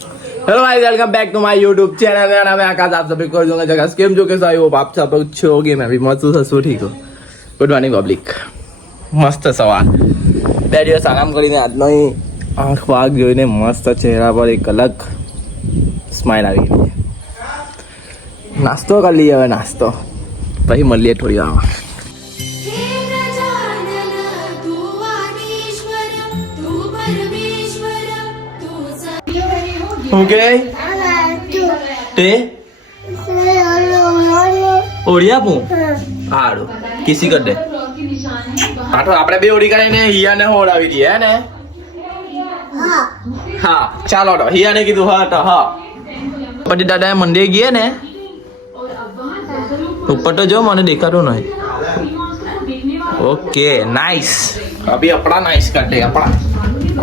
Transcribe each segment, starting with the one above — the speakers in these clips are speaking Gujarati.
हेलो भाई, welcome back to my YouTube channel. मेरा नाम है आकाश। आप सभी को दूंगा जगह स्कीम जो कैसा हो आप सब अच्छे होगी। मैं भी मस्त हूँ, ठीक हूँ। Good morning public. મસ્ત સવાર 2 દિવસ આરામ કરીને આજનો આંખ વાગ જોઈને મસ્ત ચહેરા પર એક અલગ સ્માઇલ આવી ગઈ છે. નાસ્તો કરી લઈએ હવે, નાસ્તો પછી મળીએ થોડી વારમાં. હું કે તે ઓઢી આપું? સારું, કિસી કર દે. હા તો આપણે બે ઓઢી કરીને હિયાને ઓઢાવી દઈએ, હે ને? હા ચાલો તો હિયાને કીધું હા તો હા. પછી દાદા મંદિર ગયા ને ઉપર તો જો મને દેખાતું નહીં. Okay nice. अभी अपना नाइस करते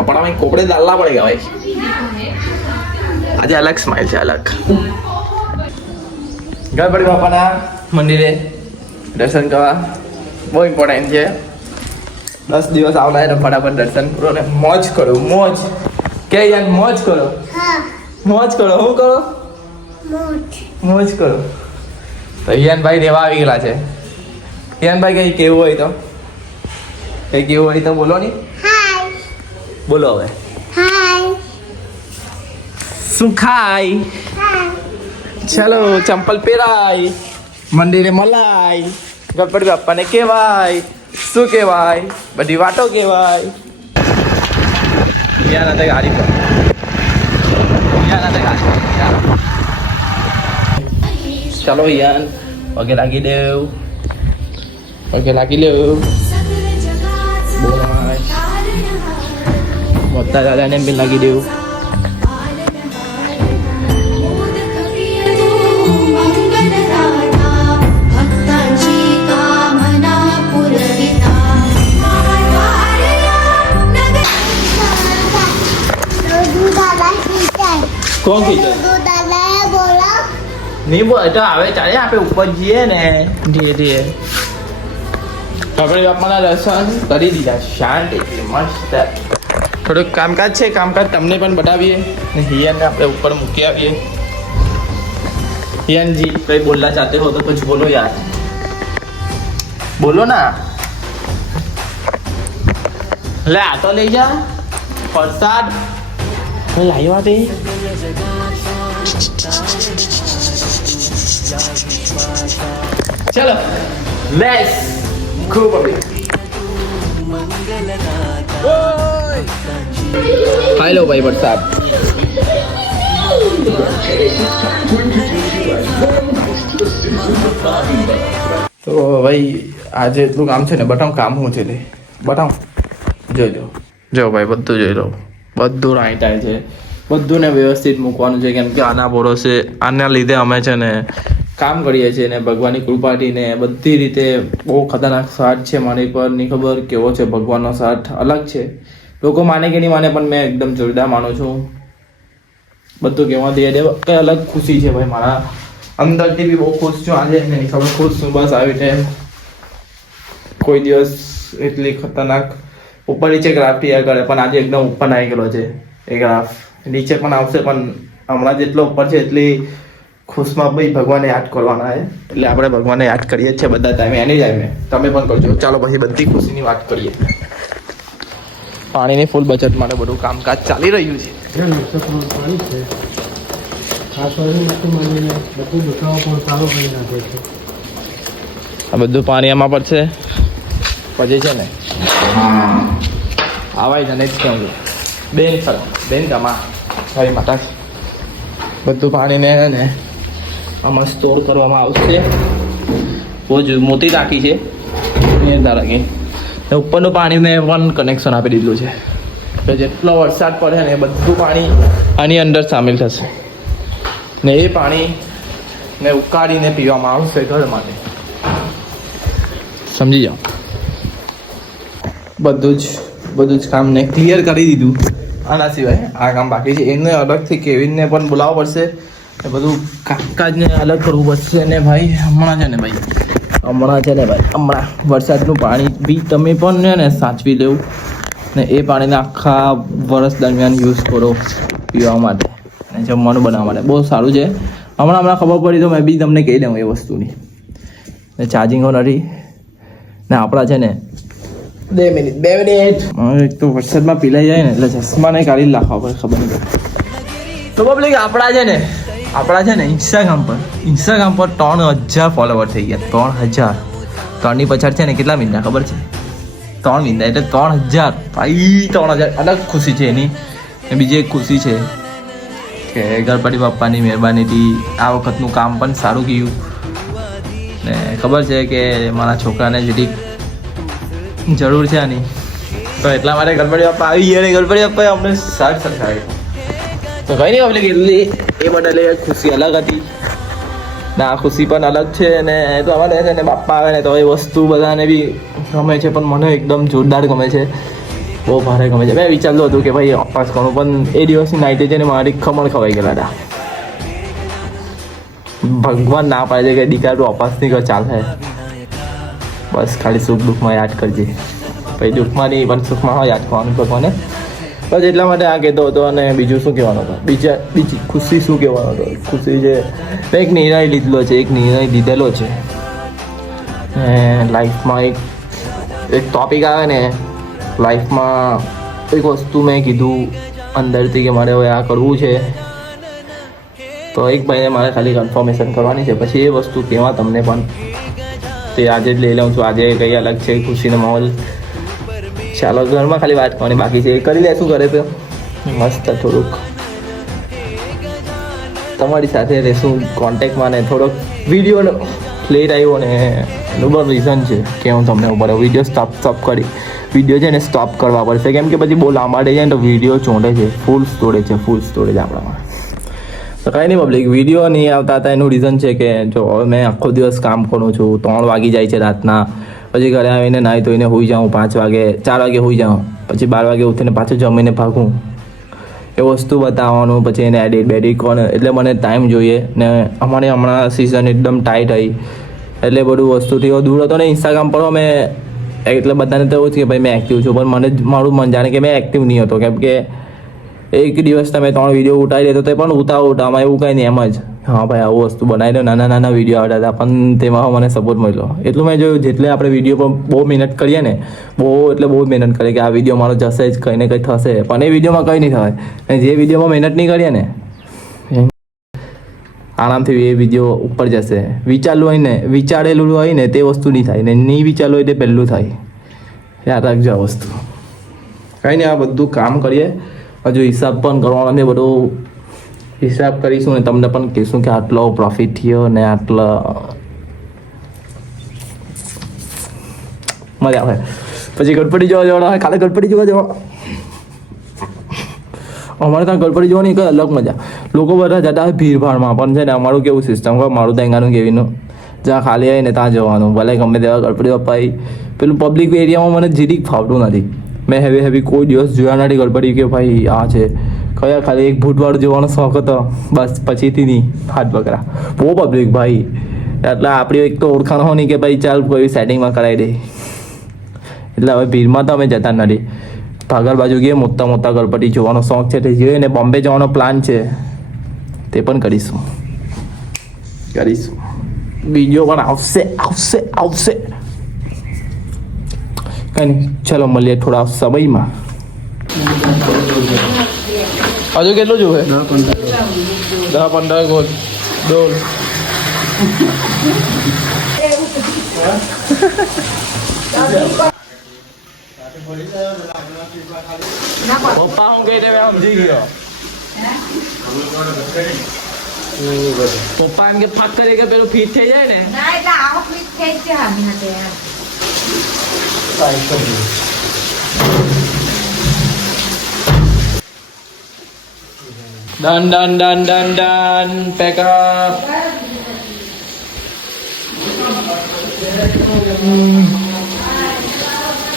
अपना में कोपड़े डालना पड़ेगा भाई. आज अलग स्माइल છે, अलग. ગણપતિ બાપાના મંદિરે દર્શન કરવા બહુ ઇમ્પોર્ટન્ટ છે. 10 દિવસ આવલા એટલે ફટાફટ દર્શન કરો ને મોજ કરો. મોજ કે યાર, મોજ કરો. મોજ કરો. શું કરો? મોજ કરો. તો હિયાનભાઈ દેવા આવી ગયેલા છે. હિયાનભાઈ કઈ કેવું હોય તો કઈ કેવું હોય તો બોલો ની. બોલો હવે. શું ખાય? ચલો ચંપલ પહેરાય, મંદિરે મલાય, ગણપતિ બાપાને કહેવાય. શું કહેવાય? બધી વાતો કહેવાય. યાર હતા ગાડી પર, ચાલો યાર પગે લાગી દેવ, પગે લાગી દેવ. બોલાય મોટા દાદાને બી લાગી દેવું. કોણ કીધું? નહીં બોલ તો આવે ચાલે, આપણે ઉપર જઈએ ને ધીરે ધીરે. ગણપતિ બાપાના દર્શન કરી દીધા શાંતિથી મસ્ત. થોડુંક કામકાજ છે, કામકાજ તમને પણ બતાવીએ ને હિયાનને આપણે ઉપર મૂકી આવીએ. હિયાનજી કઈ બોલના ચાહતે હો તો कुछ બોલો યાર, બોલો ના. લે આ તો લઈ જા પ્રસાદ. લાવ્યા તે ચલો લેટ્સ ગો પબ્લિક. હેલો ભાઈ પ્રસાદ. તો ભાઈ આજે એટલું કામ છે ને, બતાવ કામ શું છે તે બતાવ. જોજો જો ભાઈ, બધું જોઈ લો. બધું રાઈટ આવે છે, બધું ને વ્યવસ્થિત મૂકવાનું છે. કેમ કે આના ભરોસે, આના લીધે અમે છે ને કામ કરીએ છીએ ને ભગવાનની કૃપાથી ને બધી રીતે બહુ ખતરનાક સાથ છે મારી પર. નહીં ખબર કેવો છે ભગવાનનો સાથ, અલગ છે. લોકો માને કે નહીં માને, પણ મેં એકદમ જોરદાર માનું છું. બધું કહેવા દે દે કંઈ અલગ ખુશી છે ભાઈ. મારા અંદરથી બી બહુ ખુશ છું આજે. નહીં ખબર ખુશ છું બસ. આવી રીતે કોઈ દિવસ એટલી ખતરનાક ઉપર નીચે ગ્રાફ થયા કરે, પણ આજે એકદમ ઉપર આવી ગયેલો છે એ ગ્રાફ. નીચે પણ આવશે, પણ હમણાં જેટલો ઉપર છે એટલી ખુશમાં ભાઈ ભગવાનને યાદ કરવાના છે. એટલે આપણે ભગવાનને યાદ કરીએ જ છે બધા ટાઈમે, એની ટાઈમે તમે પણ કરજો. ચાલો પછી બધી ખુશીની વાત કરીએ. પાણીની ફૂલ બચત માટે બધું કામકાજ ચાલી રહ્યું છે. આ બધું પાણી આમાં પડશે પછી છે ને આવાય તને જ કેવું બેન ખરા બેન ગમા સારી માતા. બધું પાણીને ને આમાં સ્ટોર કરવામાં આવશે. બહુ જ મોટી ટાંકી છે એ ધારા. ઉપરનું પાણીને પણ કનેક્શન આપી દીધું છે. તો જેટલો વરસાદ પડે ને એ બધું પાણી આની અંદર સામેલ થશે ને એ પાણીને ઉકાળીને પીવામાં આવશે ઘર માટે. સમજી જાઓ. બધું જ કામને ક્લિયર કરી દીધું. આના સિવાય આ કામ બાકી છે, એને અલગથી કેવિનને પણ બોલાવવું પડશે. એ બધું કામકાજને અલગ કરવું પડશે ને ભાઈ. હમણાં છે ને ભાઈ હમણાં વરસાદનું પાણી બી તમે પણ ને સાચવી લેવું ને એ પાણીને આખા વર્ષ દરમિયાન યુઝ કરો પીવા માટે. જમવાનું બનાવવા માટે બહુ સારું છે. હમણાં ખબર પડી તો મેં બી તમને કહી દઉં એ વસ્તુની. ને ચાર્જિંગો નથી ને આપણા છે ને 2 મિનિટ એક તો વરસાદમાં પીલાઈ જાય ને એટલે ચશ્માને કાઢી નાખવા પડે ખબર નહીં. તો પબ્લિક આપણા છે ને ઇન્સ્ટાગ્રામ પર 3000 ફોલોવર થઈ ગયા. 3000 3ની પછાડ છે ને કેટલા મહિના ખબર છે? 3 મહિના એટલે 3000 ભાઈ. 3000 અલગ ખુશી છે એની. ને બીજી એક ખુશી છે કે ગણપતિ બાપ્પાની મહેરબાનીથી આ વખતનું કામ પણ સારું ગયું. ને ખબર છે કે મારા છોકરાને જેટલી જરૂર છે આની, તો એટલા માટે ગણપતિ બાપ્પા આવી ગયા ને ગણપતિ બાપ્પાએ અમને સાથ સરખાવી. તો કંઈ નહીં આપણે કેટલી એ બદલે ખુશી અલગ હતી ને આ ખુશી પણ અલગ છે. ને તો અમારે છે ને બાપ્પા આવે ને તો એ વસ્તુ બધાને બી ગમે છે, પણ મને એકદમ જોરદાર ગમે છે, બહુ ભારે ગમે છે. મેં વિચારતું હતું કે ભાઈ અપાસ કરું, પણ એ દિવસની નાઇટે છે ને મારી ખમણ ખવાઈ ગયેલા હતા. ભગવાન ના પાડે છે કે દીકરા તું અપાસ નહીં કર, ચાલે બસ ખાલી સુખ દુઃખમાં યાદ કરજે. પછી દુઃખમાં નહીં પણ સુખમાં યાદ કરવાનું ભગવાને. બસ એટલા માટે આ કહેતો હતો. અને બીજું શું કહેવાનું હતું? બીજી ખુશી શું કહેવાનું હતું? ખુશી છે મેં એક નિર્ણય લીધેલો છે. લાઈફમાં એક ટોપિક આવે ને, લાઈફમાં એક વસ્તુ મેં કીધું અંદરથી કે મારે હવે આ કરવું છે, તો એક ભાઈને મારે ખાલી કન્ફર્મેશન કરવાની છે. પછી એ વસ્તુ કહેવા તમને પણ તે આજે જ લઈ લઉં છું. આજે કંઈ અલગ છે ખુશીનો માહોલ. ચાલો ઘરમાં ખાલી વાત કરવાની બાકી છે, એ કરી લેશું ઘરે. તો મસ્ત થોડુંક તમારી સાથે રહેશું કોન્ટેક્ટમાં ને થોડોક વિડીયો લેટ આવ્યો ને એનું પણ રીઝન છે કે હું તમને ઉપર વિડીયો સ્ટોપ છે ને સ્ટોપ કરવા પડશે, કેમ કે પછી બહુ લાંબા થઈ જાય ને તો વિડીયો ચોંટે છે. ફૂલ સ્ટોરેજ આપણામાં. તો કંઈ નહીં પબ્લિક, વિડીયો નહીં આવતા હતા એનું રીઝન છે કે જો હવે મેં આખો દિવસ કામ કરું છું, 3 વાગી જાય છે રાતના, પછી ઘરે આવીને નાહી ધોઈને હોઈ જાઉં 4 વાગે હોઈ જાઉં, પછી 12 વાગે ઉઠીને પાછું જમીને ભાગું. એ વસ્તુ બતાવવાનું, પછી એને એડિટ કરવાનું, એટલે મને ટાઈમ જોઈએ. ને અમારે હમણાં સિઝન એકદમ ટાઈટ આવી એટલે બધું વસ્તુથી દૂર હતો. ને ઇન્સ્ટાગ્રામ પર અમે એટલે બધાને તો એવું જ કે ભાઈ મેં એક્ટિવ છું, પણ મારું મન જાણે કે મેં એક્ટિવ નહીં હતો, કેમ કે એક દિવસ તમે 3 વિડીયો ઉતારી લેતો તે પણ ઉતાવળમાં એવું કંઈ નહીં, એમ જ હા ભાઈ આવું વસ્તુ બનાવી લો. નાના વિડીયો આવતા હતા, પણ તેમાં મને સપોર્ટ મળ્યો. એટલું મેં જોયું જેટલે આપણે વિડીયો પર બહુ મહેનત કરીએ ને, બહુ મહેનત કરીએ કે આ વિડીયો મારો જશે જ, કંઈ ને કંઈ થશે, પણ એ વિડીયોમાં કંઈ નહીં થાય. અને જે વિડીયોમાં મહેનત નહીં કરીએ ને આરામથી એ વિડીયો ઉપર જશે. વિચારેલું હોય ને તે વસ્તુ નહીં થાય, ને નહીં વિચારેલું હોય તે પહેલું થાય. યાદ રાખજો આ વસ્તુ. કંઈ નહીં, આ બધું કામ કરીએ, હજુ હિસાબ પણ કરવાનો ને, બધું હિસાબ કરીશું ને તમને પણ કહીશું કે આટલો પ્રોફિટ થયો ને આટલા મજા આવે. પછી ગણપતિ જોવા જવાના હોય, કાલે ગણપતિ જોવા જવા. અમારે ત્યાં ગણપતિ જોવાની કંઈ અલગ મજા. લોકો બધા જતા હોય ભીડભાડમાં, પણ છે ને અમારું કેવું સિસ્ટમ હોય, મારું તેંગાનું કેવીનું જ્યાં ખાલી હોય ને ત્યાં જવાનું. ભલે ગમે તેવા ગણપતિ બાપ્પા પેલું પબ્લિક એરિયામાં મને જીરીક ફાવતું નથી. મેં હેવી કોઈ દિવસ જોયા નથી ગણપતિ કે ભાઈ આ છે કયા, ખાલી એક ભૂતવાળું જોવાનો શોખ હતો બસ, પછીથી નહીં હાથ પકડા. બહુ પબ્લિક ભાઈ, એટલે આપણી એક તો ઓળખાણ હોય નહીં કે ભાઈ ચાલ કોઈ સેટિંગમાં કરાવી દે, એટલે હવે ભીડમાં તો અમે જતા નથી. ભાગળ બાજુ ગઈએ, મોટા ગણપતિ જોવાનો શોખ છે તે જોઈએ. ને બોમ્બે જવાનો પ્લાન છે, તે પણ કરીશું. બીજો પણ આવશે. કંઈ નહીં, ચાલો મળીએ થોડા સમયમાં. હજુ કેટલું જોવે? 10-15 ગોલ ડોલ. પપ્પા હું કહી દે સમજી ગયો. પપ્પા એમ કે ફાક કરી કે પેલું ફીટ થઈ જાય ને. ના એટલે આવો ફીટ થઈ જાય આની હાથે. Done. Pack up.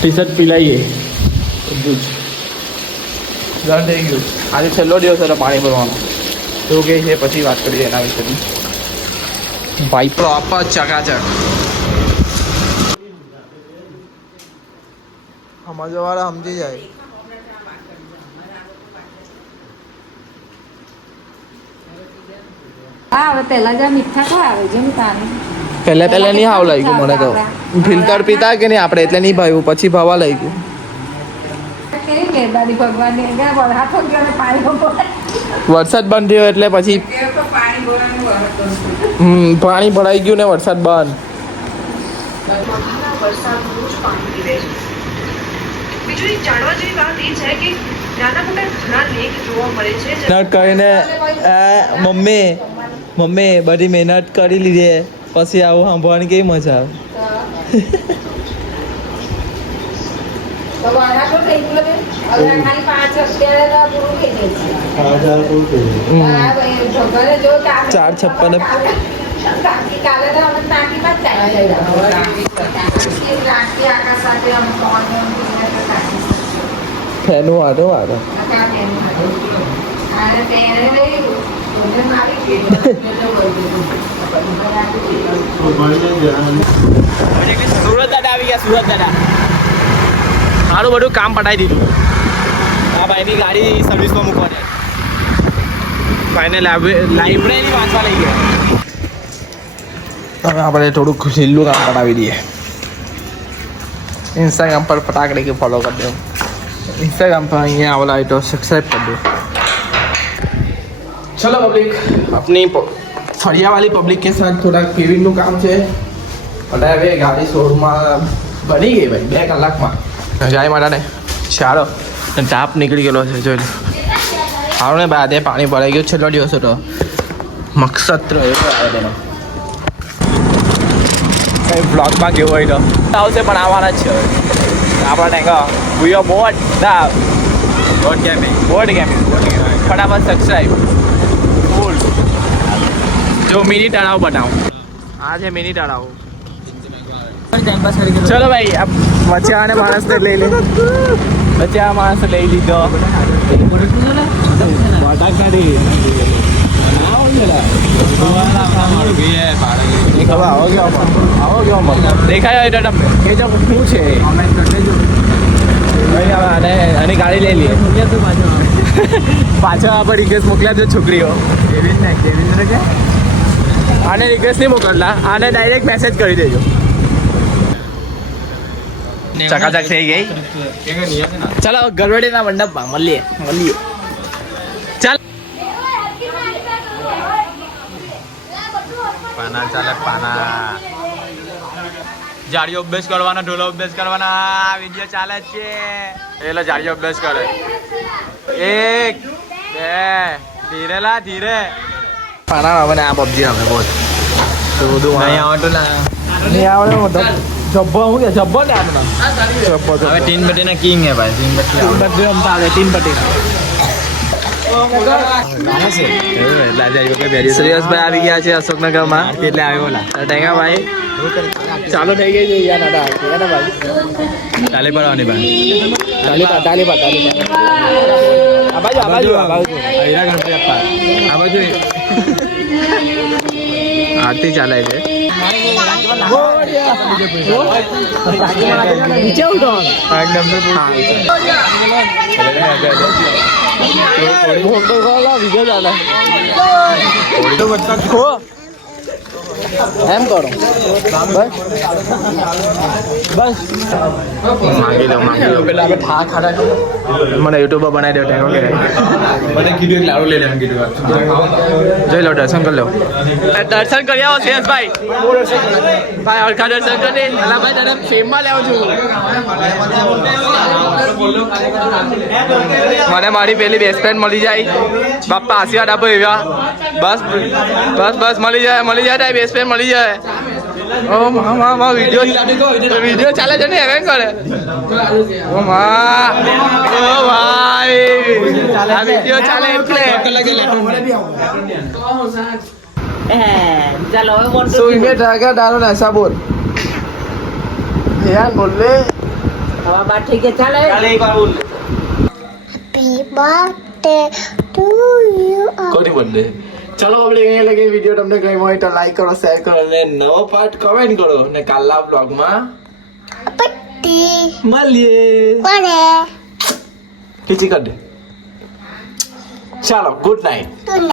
ટી-શર્ટ પીલાઈએ બધું જ ડન થઈ ગયું. આજે છેલ્લો દિવસ હતો પાણી ભરવાનો. તો કે છે પછી વાત કરીએ એના વિશેની. ભાઈ પ્રોપર ચકાચક સમજવાવાળા સમજી જાય. હા હવે પેલા જ્યાં મીઠા કો આવે જેમ તાને પહેલા નહીં હાવ લાગ્યું મને તો ફિલ્ટર પીતા કે નહીં આપણે એટલે નહીં ભાવ્યું પછી ભાવા લાગ્યું કેવી મહેરબાની ભગવાનની ગયા વરસાદ થઈ ગયો ને પાણી ભરવા વરસાદ બંધ થયો એટલે પછી તો પાણી ભરવાનું પાણી ભરાઈ ગયું ને વરસાદ બંધ વરસાદનું જ પાણી પીવે છે. બીજું એક જાણવા જેવી વાત એ છે કે નાના મોટા ઘણા લેક જોવા મળે છે મહેનત કરીને મમ્મી બધી મહેનત કરી લીધી પછી આવું સાંભળવાની કેવી મજા આવે તો વરસાદ તો થઈ ગયો ને હવે ખાલી 5 અત્યારે પૂરું થઈ જાય હા ભાઈ ભગવાને જો 456 કાલે તો અમે ટાંકીમાં જ ચાલી રાખી આકાશ સાથે અમે ફોન ફેનું વાંધો વાંધો સુરત દાદા આવી ગયા સુરત દાદા મારું બધું કામ પટાઈ દીધું આ ભાઈની ગાડી સર્વિસમાં મૂકવાની ભાઈને લાઇબ્રેરી વાંચવા લઈ ગયા હવે આપણે થોડુંક છેલ્લું કામ પટાવી દઈએ इंस्टाग्राम पर फटाकड़े के फॉलो कर दो इंस्टाग्राम पर અહીંયા आवाला है तो सब्सक्राइब कर दो चलो पब्लिक अपनी फड़िया वाली पब्लिक के साथ थोड़ा केविंग નું કામ છે અને હવે ગાડી શોરૂમમાં બની ગઈ ભાઈ 2 કલાકમાં જાય મારાને ચાલો તાપ નીકળી ગયેલો છે જોઈ લો હારો ને બાદે પાણી ભરાઈ ગયું છેલ્લો દિવસ હતો મકસદ રહ્યો આવે તેનો બ્લોગમાં કેવું હોય તો આવશે પણ આવવાના જ છે આપણા ટેંગા વી આર બોટ દા બોટ ગેમિંગ ફટાફટ સબસ્ક્રાઈબ ફૂલ જો મિની તળાવ બનાવો આ છે મિની તળાવ ચલો ભાઈ આ વચ્ચે માણસને લઈ લે વચ્ચે આ માણસ લઈ લીધો દેખાય શું છે આની ગાડી લઈ લઈએ પાછળ આપણે રિક્વેસ્ટ મોકલ્યા છે છોકરીઓ આને રિક્વેસ્ટ નહીં મોકલતા આને ડાયરેક્ટ મેસેજ કરી દેજો ચકાચક થઈ ગઈ ચાલો ગરવડીના મંડપમાં મળીએ ચાલ પાના ચાલે પાના જાડીઓ અભ્યાસ કરવાનો ઢોલો અભ્યાસ કરવાના વિડીયો ચાલે જ છે એટલે જાડીઓ અભ્યાસ કરે 1 2 ધીરે પાના આવે ને આ પબજી આવે બોલ તો બધું નહીં આવડતું નહીં આવડે મોટો જબ્બો હું કે જબ્બો ને આપણા જબ્બો હવે તીન પટ્ટીના કિંગ હે ભાઈ તીન પટ્ટી રમતા આવે તીન પટ્ટી સુરેશભાઈ આવી ગયા છે અશોકનગરમાં એટલે આવ્યો બોલા ટેંગા ભાઈ ચાલુ થઈ ગઈ છે યાર દાદા ભાઈ તાલી પડવાની ભાઈ તાલી પા આ બાજુ હીરા ગણપતિ અપ્પા આ બાજુ આરતી ચાલે છે નીચે ઉઠો એકદમ ફોટો વાળા વિડિયો ચાલે એમ કરો બસ માંગી લો પેલા આપણે ઠા ખાડા મને યુટ્યુબર બનાવી દો ટેકો કે મને કીધું એક લાડુ લઈ લે કીધું જોઈ લો દર્શન કરી લો દર્શન કરી આવો શેષભાઈ ભાઈ અડખા દર્શન કરી અલા ભાઈ તને ફેમમાં લેવું છું મને મારી પેલી બેસ્ટ ફ્રેન્ડ મળી જાય બાપા આશીર્વાદ આપો એવા બસ મળી જાય તારી બેસ્ટ ફ્રેન્ડ મળી જાય ઓ મા વિડિયો ચાલે છે ને એમ કરે ઓ ભાઈ આ વિડિયો ચાલે એટલે ચાલો હવે બોલ So इन्हें ड्रैगन डालो ना ऐसा बोल यार बोल ले હવે બાત થઈ ગઈ ચાલે एक बार बोल Happy birthday to you. કોની બર્થડે ચલો આપણે અહીંયા લગે વિડિયો તમને ગમ્યો હોય તો લાઈક કરો શેર કરો અને નવો પાર્ટ કમેન્ટ કરો અને કાલના બ્લોગમાં Birthday. મળીએ Bye. ખીચી કર દે ચાલો ગુડ નાઇટ Good night.